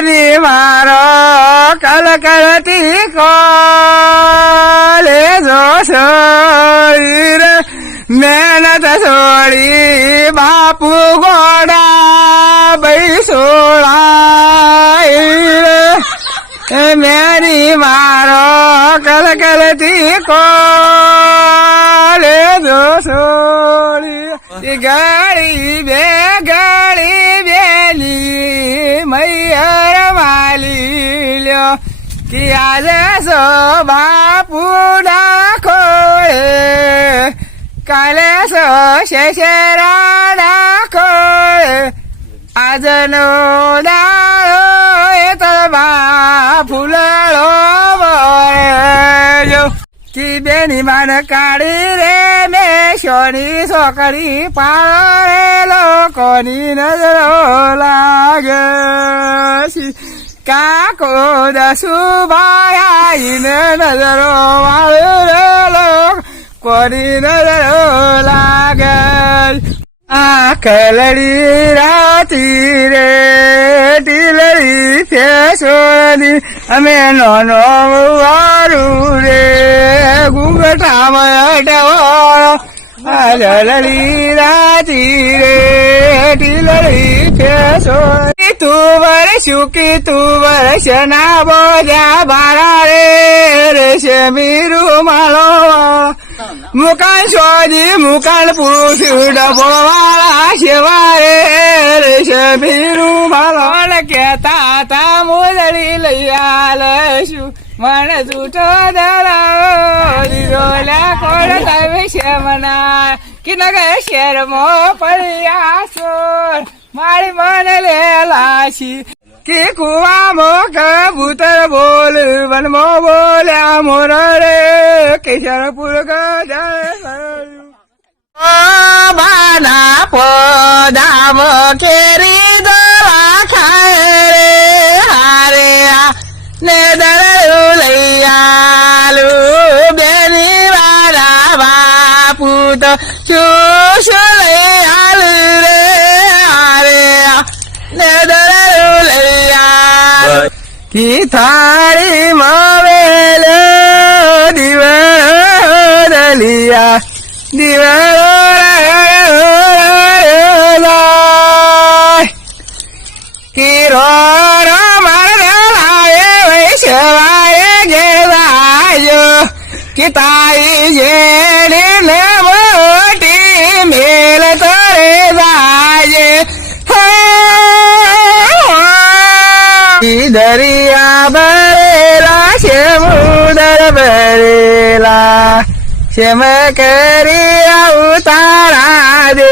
બેની મારો કલકલતી કોલે જો છોડી રે મહેનત છોડી બાપુ ગોડા બઈ સોળાય મેરી મારો કલકલતી કોલે જો છોડી ગળી બેલી મૈયર માલી લ્યો કે આજે સો બાપુ ડાખો કાલે સો શેષરા ડાખો આજનો દાડો એ તરબા ફૂલડો વળ્યો કી બેની માન કાઢી રે મેં સોની સોકડી પાડે લોકોની નજરો લાગે કાકો દસુભાઈ આઈને નજરો વાળે કોની નજરો લાગે આ કલડી રાતી રે ટીલડી ફેસોની અમે નોનો વારું રે ઘૂંઘટામાં અટવાળો આ લલડી રાતી રે ટીલડી ફેસોની તું વર્ષું કી તું વર્ષ ના બોલ્યા બારા રે રેશમી રૂમાલો મુકાન શોધી મુકાન પૂછ્યું ડબો વાળા શેવારે રેશમી રૂમાલો કેતા તા મોદડી લઈ આલશું મને જૂઠો દરાવો દીધો લે કોણ તમે શેમના કે નગે શેરમાં પડ્યા છો મારી મને લેલાશી કે કુવામાં કબૂતર બોલ વનમાં બોલ્યા મોર રે કેશરપુર બાના પોદામ કેરી દવા ખાય રે હારે ને દરું લઈ આલુ બેની વાળા બાપુ તો શું લઈ આલુ રે હારે ને દરું લઈ આલુ કી થાળી માવેલ દિવલિયા દિવલા કીરો તારી જેડી ને મોટી મેલ તરે જાય દરિયા ભરેલા સમુદર ભરેલા શેમ કરી અવતારા દે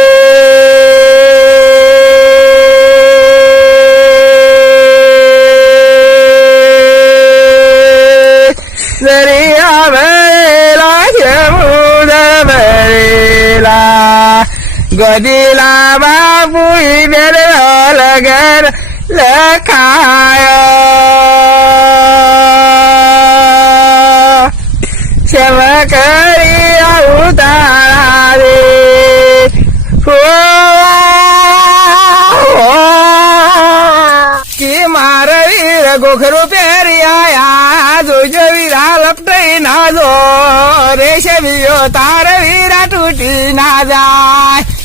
દરિયા ગોદીલા બાપુ બેર લગર લખાયો સેવ કરી અવતારા રે કે મારે વીર ગોખરું પહેરી આયા જોજો વીરા લપટાઈ ના જો રેશમીઓ તાર વીરા તૂટી ના જાય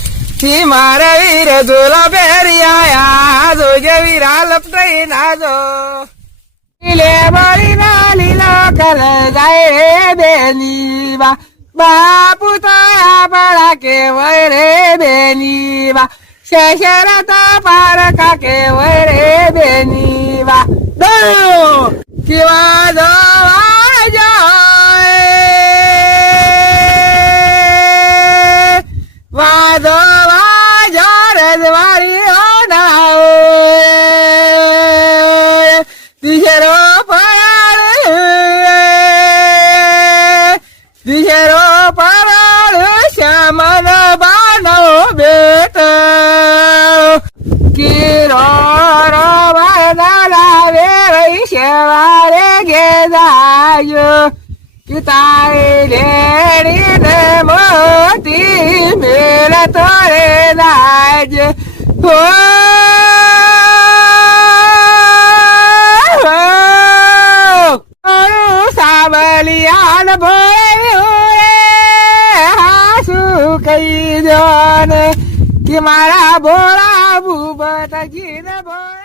કી મારા વીર ઝોલા પહેરી આયા જોજો વીરા લપટાઈ ના જો લે મારી ના લીલા કર જાય રે બેની બા બાપુ તારા બળા કેવય રે બેની બા શેષરતા પારકા કેવય રે બેની બા દો કેવા દવા જાય વાદો વાજો રજવાડી ઓનાઓ દિશરો પરાળ શ્યામન બાનો બેટો કીરો રોવાના લાવે વૈ શેવારે ગેદાયો કે તારી લેડી ને મોતી મેળ તોરે દાજ હો યાદ ભોળવ્યું રે હાસુ કહી દો ને કે મારા ભોળા ભૂપત ગીર ભોળ